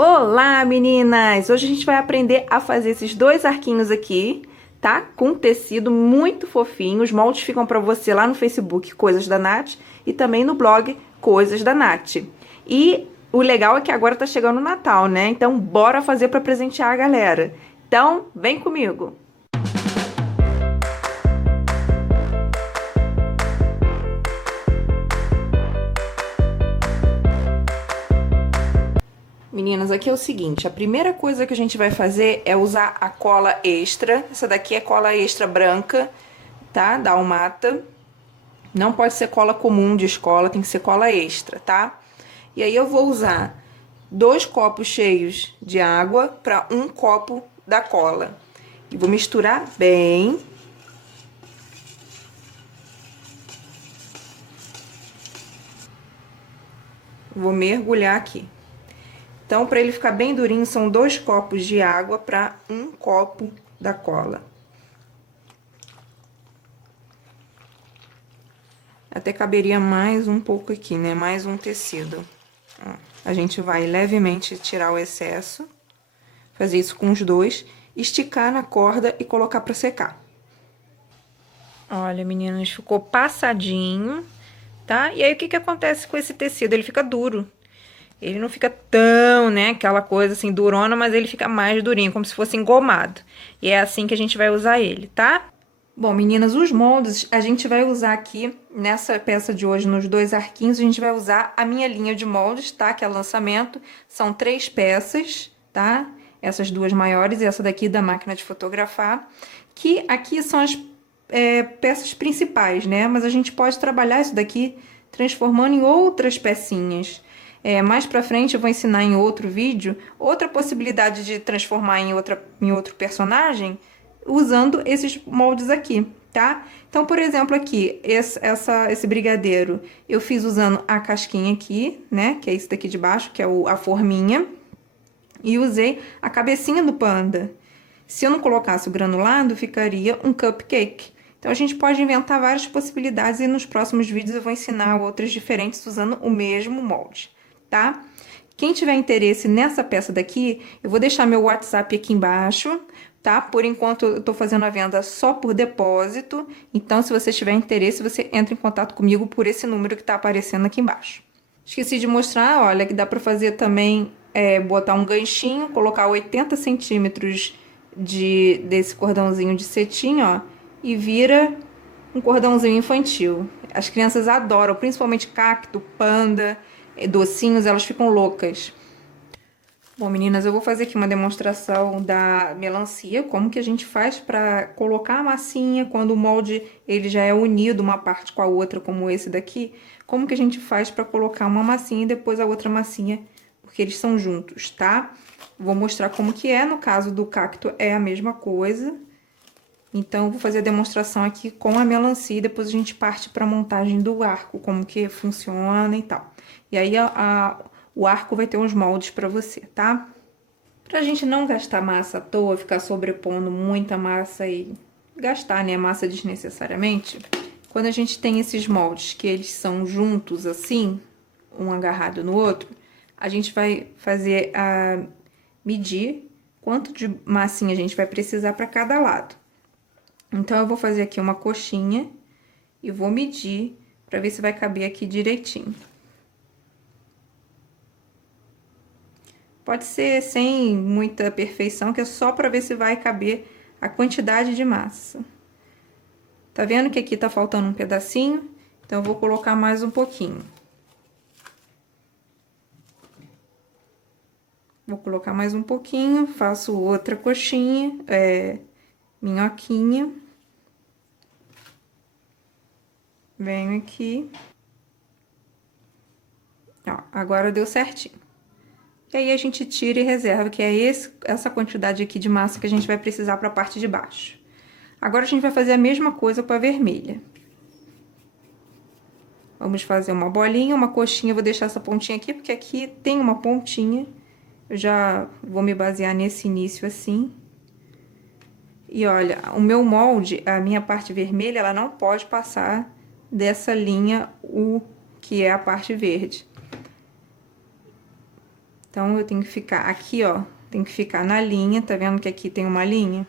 Olá, meninas! Hoje a gente vai aprender a fazer esses dois arquinhos aqui, tá? Com tecido muito fofinho. Os moldes ficam pra você lá no Facebook, Coisas da Nath, e também no blog Coisas da Nath. E o legal é que agora tá chegando o Natal, né? Então, bora fazer pra presentear a galera. Então, vem comigo! Meninas, aqui é o seguinte, a primeira coisa que a gente vai fazer é usar a cola extra. Essa daqui é cola extra branca, tá? Da Almata. Não pode ser cola comum de escola, tem que ser cola extra, tá? E aí eu vou usar 2 copos cheios de água para 1 copo da cola. E vou misturar bem. Vou mergulhar aqui. Então, para ele ficar bem durinho, são 2 copos de água para 1 copo da cola. Até caberia mais um pouco aqui, né? Mais um tecido. Ó, a gente vai levemente tirar o excesso, fazer isso com os dois, esticar na corda e colocar para secar. Olha, meninas, ficou passadinho, tá? E aí, o que que acontece com esse tecido? Ele fica duro. Ele não fica tão, né, aquela coisa assim, durona, mas ele fica mais durinho, como se fosse engomado. E é assim que a gente vai usar ele, tá? Bom, meninas, os moldes a gente vai usar aqui, nessa peça de hoje, nos 2 arquinhos, a gente vai usar a minha linha de moldes, tá? Que é lançamento. São 3 peças, tá? Essas 2 maiores e essa daqui da máquina de fotografar. Que aqui são as peças principais, né? Mas a gente pode trabalhar isso daqui transformando em outras pecinhas. Mais pra frente eu vou ensinar em outro vídeo outra possibilidade de transformar em outro personagem usando esses moldes aqui, tá? Então, por exemplo, aqui, esse brigadeiro eu fiz usando a casquinha aqui, né? Que é esse daqui de baixo, que é a forminha. E usei a cabecinha do panda. Se eu não colocasse o granulado, ficaria um cupcake. Então, a gente pode inventar várias possibilidades e nos próximos vídeos eu vou ensinar outras diferentes usando o mesmo molde, tá? Quem tiver interesse nessa peça daqui, eu vou deixar meu WhatsApp aqui embaixo, tá? Por enquanto, eu tô fazendo a venda só por depósito. Então, se você tiver interesse, você entra em contato comigo por esse número que tá aparecendo aqui embaixo. Esqueci de mostrar, olha, que dá pra fazer também, botar um ganchinho, colocar 80 centímetros desse cordãozinho de cetim, ó, e vira um cordãozinho infantil. As crianças adoram, principalmente cacto, panda, docinhos, elas ficam loucas. Bom, meninas, eu vou fazer aqui uma demonstração da melancia, como que a gente faz para colocar a massinha quando o molde ele já é unido uma parte com a outra, como esse daqui. Como que a gente faz para colocar uma massinha e depois a outra massinha, porque eles são juntos, tá? Vou mostrar como que é, no caso do cacto é a mesma coisa. Então, eu vou fazer a demonstração aqui com a melancia e depois a gente parte para a montagem do arco, como que funciona e tal. E aí, o arco vai ter uns moldes para você, tá? Pra gente não gastar massa à toa, ficar sobrepondo muita massa e gastar, né, massa desnecessariamente, quando a gente tem esses moldes que eles são juntos assim, um agarrado no outro, a gente vai fazer medir quanto de massinha a gente vai precisar para cada lado. Então, eu vou fazer aqui uma coxinha e vou medir para ver se vai caber aqui direitinho. Pode ser sem muita perfeição, que é só para ver se vai caber a quantidade de massa. Tá vendo que aqui tá faltando um pedacinho? Então, eu vou colocar mais um pouquinho. Vou colocar mais um pouquinho, faço outra coxinha, minhoquinha. Venho aqui. Ó, agora deu certinho. E aí, a gente tira e reserva, que é essa quantidade aqui de massa que a gente vai precisar para a parte de baixo. Agora, a gente vai fazer a mesma coisa com a vermelha. Vamos fazer uma bolinha, uma coxinha. Eu vou deixar essa pontinha aqui, porque aqui tem uma pontinha. Eu já vou me basear nesse início assim. E olha, o meu molde, a minha parte vermelha, ela não pode passar dessa linha U, que é a parte verde. Então, eu tenho que ficar aqui, ó, tem que ficar na linha, tá vendo que aqui tem uma linha?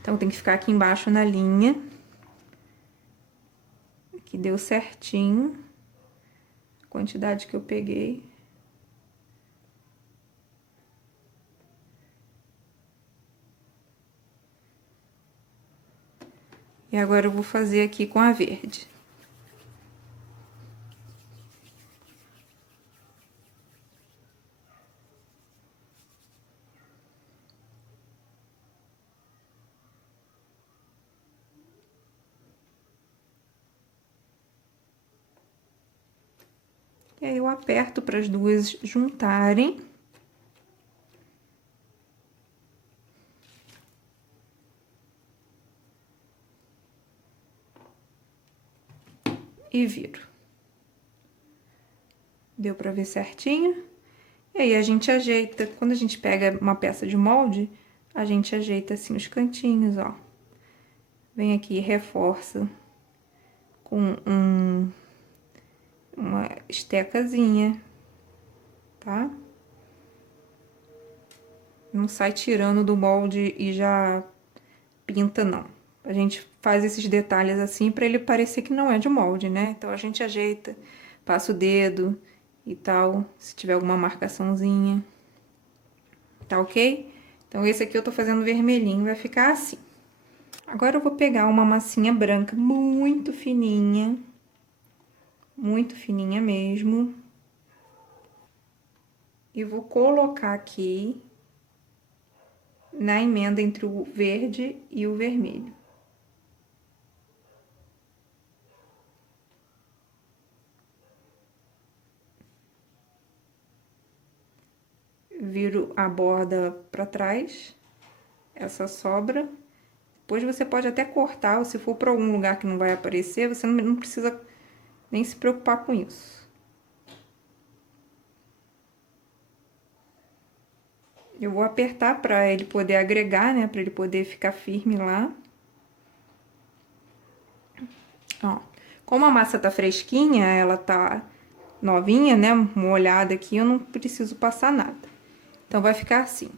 Então, tem que ficar aqui embaixo na linha. Aqui deu certinho a quantidade que eu peguei. E agora eu vou fazer aqui com a verde. E aí eu aperto para as duas juntarem. E viro. Deu pra ver certinho? E aí a gente ajeita, quando a gente pega uma peça de molde, a gente ajeita assim os cantinhos, ó. Vem aqui e reforça com uma estecazinha, tá? Não sai tirando do molde e já pinta, não. A gente faz esses detalhes assim pra ele parecer que não é de molde, né? Então a gente ajeita, passa o dedo e tal, se tiver alguma marcaçãozinha. Tá ok? Então esse aqui eu tô fazendo vermelhinho, vai ficar assim. Agora eu vou pegar uma massinha branca muito fininha mesmo. E vou colocar aqui na emenda entre o verde e o vermelho. Viro a borda pra trás, essa sobra. Depois você pode até cortar, ou se for pra algum lugar que não vai aparecer, você não precisa nem se preocupar com isso. Eu vou apertar pra ele poder agregar, né? Pra ele poder ficar firme lá. Ó, como a massa tá fresquinha, ela tá novinha, né? Molhada aqui, eu não preciso passar nada. Então, vai ficar assim.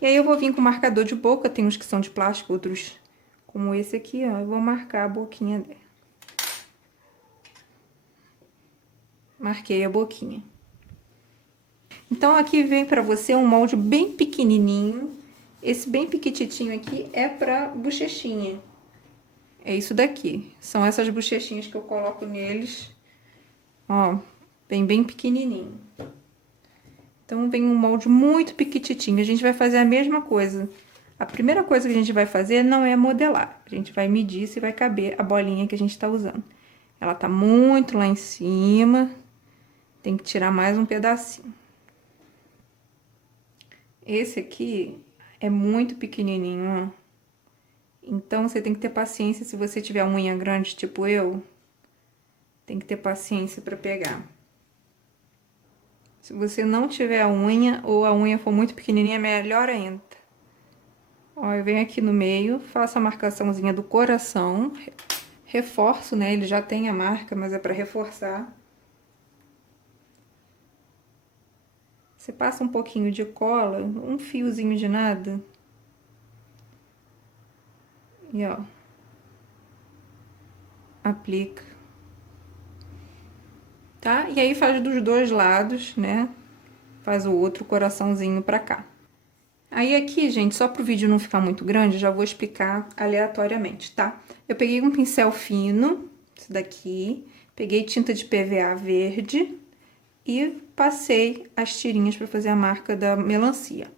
E aí, eu vou vir com marcador de boca, tem uns que são de plástico, outros como esse aqui, ó. Eu vou marcar a boquinha dela. Marquei a boquinha. Então, aqui vem pra você um molde bem pequenininho. Esse bem piquititinho aqui é pra bochechinha. É isso daqui. São essas bochechinhas que eu coloco neles. Ó, bem pequenininho. Então, vem um molde muito piquititinho. A gente vai fazer a mesma coisa. A primeira coisa que a gente vai fazer não é modelar. A gente vai medir se vai caber a bolinha que a gente tá usando. Ela tá muito lá em cima. Tem que tirar mais um pedacinho. Esse aqui é muito pequenininho, ó. Então, você tem que ter paciência. Se você tiver unha grande, tipo eu, tem que ter paciência pra pegar. Se você não tiver unha, ou a unha for muito pequenininha, melhor ainda. Ó, eu venho aqui no meio, faço a marcaçãozinha do coração, reforço, né? Ele já tem a marca, mas é pra reforçar. Você passa um pouquinho de cola, um fiozinho de nada. E ó, aplica. Tá? E aí faz dos dois lados, né? Faz o outro coraçãozinho pra cá. Aí aqui, gente, só pro vídeo não ficar muito grande, já vou explicar aleatoriamente, tá? Eu peguei um pincel fino, esse daqui, peguei tinta de PVA verde e passei as tirinhas pra fazer a marca da melancia.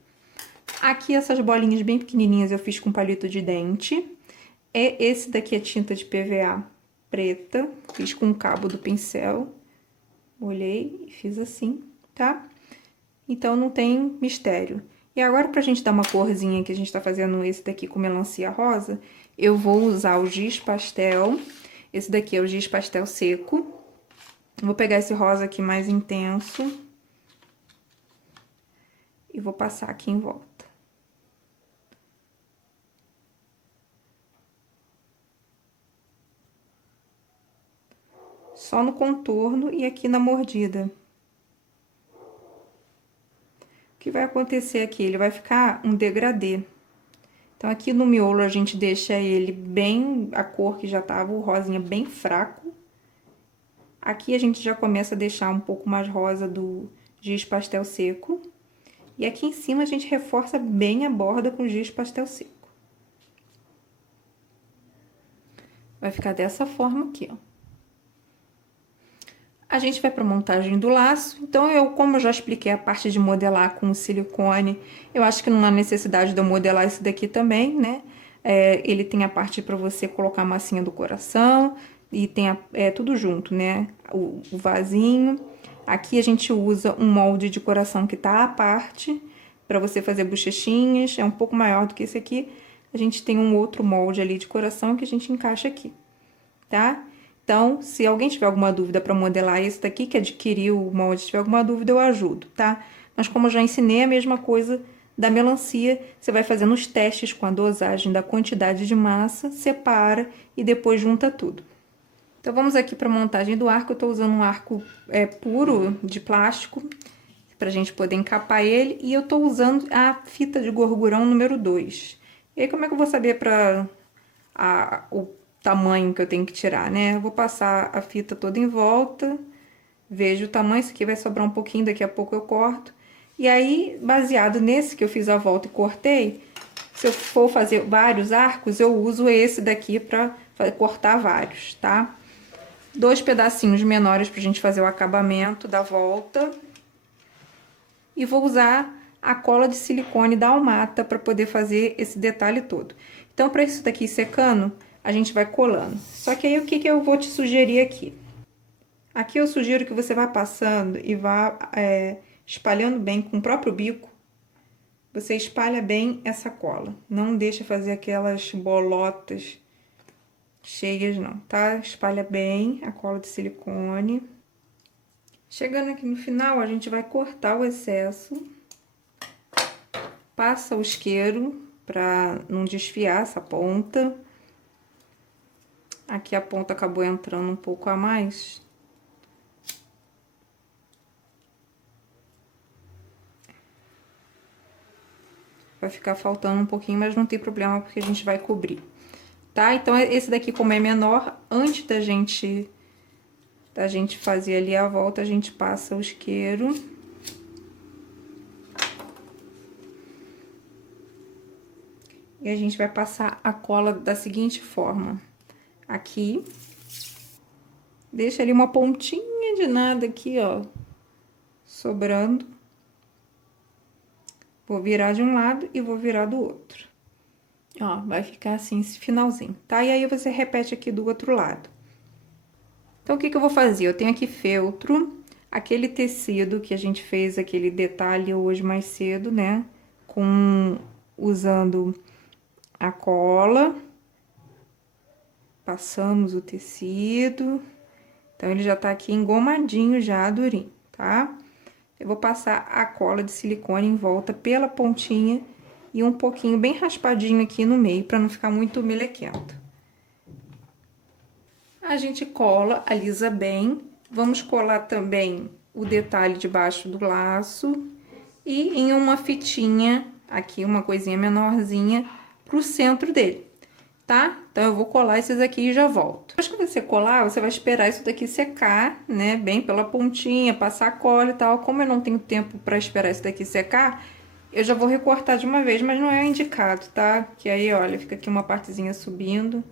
Aqui essas bolinhas bem pequenininhas eu fiz com palito de dente. Esse daqui é tinta de PVA preta, fiz com o cabo do pincel. Olhei e fiz assim, tá? Então, não tem mistério. E agora, pra gente dar uma corzinha, que a gente tá fazendo esse daqui com melancia rosa, eu vou usar o giz pastel. Esse daqui é o giz pastel seco. Vou pegar esse rosa aqui mais intenso. E vou passar aqui em volta. Só no contorno e aqui na mordida. que vai acontecer aqui? Ele vai ficar um degradê. Então, aqui no miolo, a gente deixa ele bem, a cor que já tava, o rosinha bem fraco. Aqui a gente já começa a deixar um pouco mais rosa do giz pastel seco. E aqui em cima a gente reforça bem a borda com giz pastel seco. Vai ficar dessa forma aqui, ó. A gente vai para a montagem do laço. Então, como eu já expliquei a parte de modelar com silicone, eu acho que não há necessidade de eu modelar esse daqui também, né? Ele tem a parte para você colocar a massinha do coração e tem tudo junto, né? O vasinho. Aqui a gente usa um molde de coração que tá à parte para você fazer bochechinhas. É um pouco maior do que esse aqui. A gente tem um outro molde ali de coração que a gente encaixa aqui, tá? Então, se alguém tiver alguma dúvida para modelar esse daqui, que adquiriu o molde, se tiver alguma dúvida, eu ajudo, tá? Mas como eu já ensinei, a mesma coisa da melancia, você vai fazendo os testes com a dosagem da quantidade de massa, separa e depois junta tudo. Então, vamos aqui para a montagem do arco. Eu tô usando um arco puro de plástico, pra gente poder encapar ele, e eu tô usando a fita de gorgurão número 2. E aí, como é que eu vou saber o tamanho que eu tenho que tirar, né? Eu vou passar a fita toda em volta, vejo o tamanho, isso aqui vai sobrar um pouquinho, daqui a pouco eu corto. E aí, baseado nesse que eu fiz a volta e cortei, se eu for fazer vários arcos, eu uso esse daqui pra cortar vários, tá? 2 pedacinhos menores pra gente fazer o acabamento da volta. E vou usar a cola de silicone da Almata para poder fazer esse detalhe todo. Então, para isso daqui ir secando, a gente vai colando. Só que aí, o que eu vou te sugerir aqui? Aqui eu sugiro que você vá passando e vá espalhando bem com o próprio bico. Você espalha bem essa cola. Não deixa fazer aquelas bolotas cheias, não, tá? Espalha bem a cola de silicone. Chegando aqui no final, a gente vai cortar o excesso. Passa o isqueiro para não desfiar essa ponta. Aqui a ponta acabou entrando um pouco a mais. Vai ficar faltando um pouquinho, mas não tem problema, porque a gente vai cobrir, tá? Então, esse daqui, como é menor, antes da gente fazer ali a volta, a gente passa o isqueiro. E a gente vai passar a cola da seguinte forma. Aqui. Deixa ali uma pontinha de nada aqui, ó, sobrando. Vou virar de um lado e vou virar do outro. Ó, vai ficar assim esse finalzinho, tá? E aí, você repete aqui do outro lado. Então, o que eu vou fazer? Eu tenho aqui feltro, aquele tecido que a gente fez aquele detalhe hoje mais cedo, né? Usando a cola. Passamos o tecido. Então, ele já tá aqui engomadinho já, durinho, tá? Eu vou passar a cola de silicone em volta pela pontinha e um pouquinho bem raspadinho aqui no meio, pra não ficar muito melequento. A gente cola, alisa bem. Vamos colar também o detalhe debaixo do laço e em uma fitinha, aqui uma coisinha menorzinha, pro centro dele, tá? Então, eu vou colar esses aqui e já volto. Depois que você colar, você vai esperar isso daqui secar, né? Bem pela pontinha, passar a cola e tal. Como eu não tenho tempo pra esperar isso daqui secar, eu já vou recortar de uma vez, mas não é indicado, tá? Que aí, olha, fica aqui uma partezinha subindo.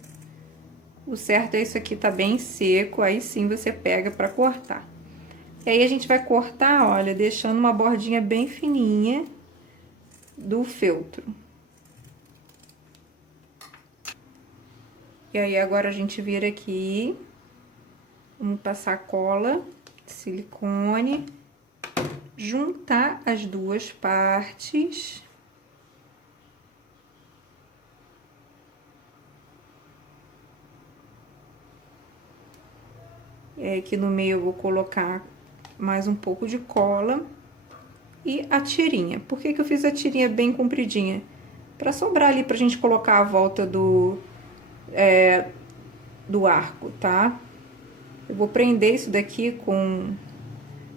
O certo é isso aqui tá bem seco, aí sim você pega pra cortar. E aí, a gente vai cortar, olha, deixando uma bordinha bem fininha do feltro. E aí, agora a gente vira aqui, vamos passar cola, silicone, juntar as duas partes. E aí, aqui no meio eu vou colocar mais um pouco de cola e a tirinha. Por que eu fiz a tirinha bem compridinha? Pra sobrar ali pra gente colocar a volta do arco, tá? Eu vou prender isso daqui com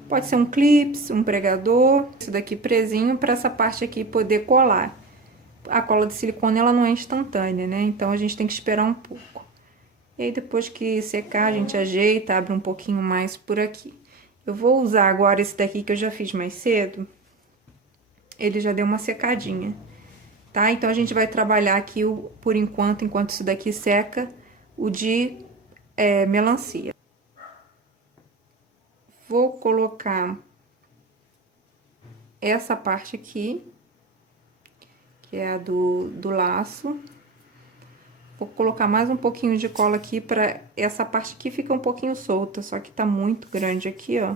Pode ser um clips, um pregador, isso daqui presinho para essa parte aqui poder colar. A cola de silicone ela não é instantânea, né? Então a gente tem que esperar um pouco. E aí depois que secar a gente ajeita, abre um pouquinho mais por aqui. Eu vou usar agora esse daqui que eu já fiz mais cedo. Ele já deu uma secadinha, tá? Então a gente vai trabalhar aqui por enquanto isso daqui seca, o de melancia. Vou colocar essa parte aqui, que é a do laço. Vou colocar mais um pouquinho de cola aqui pra essa parte aqui fica um pouquinho solta, só que tá muito grande aqui, ó.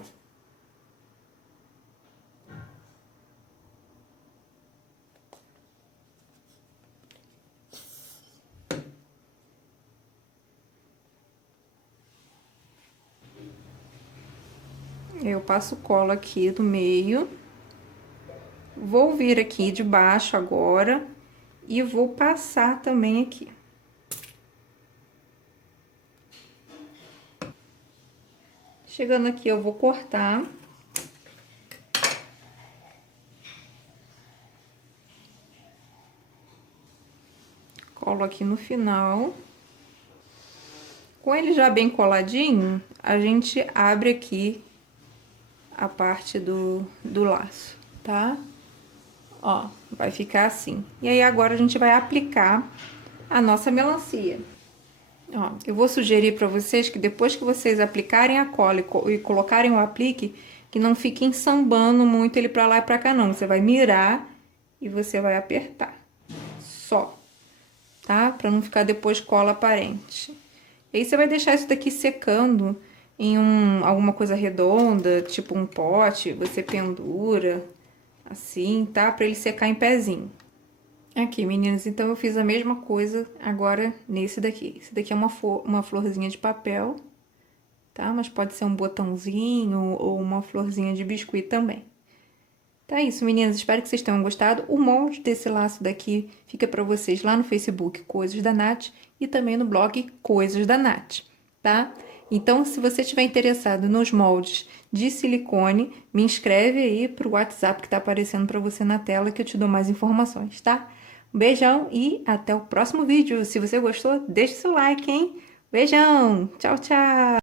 Eu passo cola aqui do meio. Vou vir aqui de baixo agora e vou passar também aqui. Chegando aqui, eu vou cortar. Colo aqui no final. Com ele já bem coladinho, a gente abre aqui a parte do laço, tá? Ó, vai ficar assim. E aí, agora a gente vai aplicar a nossa melancia. Ó, eu vou sugerir pra vocês que depois que vocês aplicarem a cola e colocarem o aplique, que não fiquem sambando muito ele pra lá e pra cá, não. Você vai mirar e você vai apertar. Só, tá? Pra não ficar depois cola aparente. E aí, você vai deixar isso daqui secando em alguma coisa redonda, tipo um pote, você pendura, assim, tá? Pra ele secar em pezinho. Aqui, meninas, então eu fiz a mesma coisa agora nesse daqui. Esse daqui é uma florzinha de papel, tá? Mas pode ser um botãozinho ou uma florzinha de biscuit também. Então é isso, meninas. Espero que vocês tenham gostado. O molde desse laço daqui fica pra vocês lá no Facebook Coisas da Nath e também no blog Coisas da Nath, tá? Então, se você estiver interessado nos moldes de silicone, me inscreve aí pro WhatsApp que tá aparecendo pra você na tela que eu te dou mais informações, tá? Um beijão e até o próximo vídeo. Se você gostou, deixa seu like, hein? Beijão! Tchau, tchau!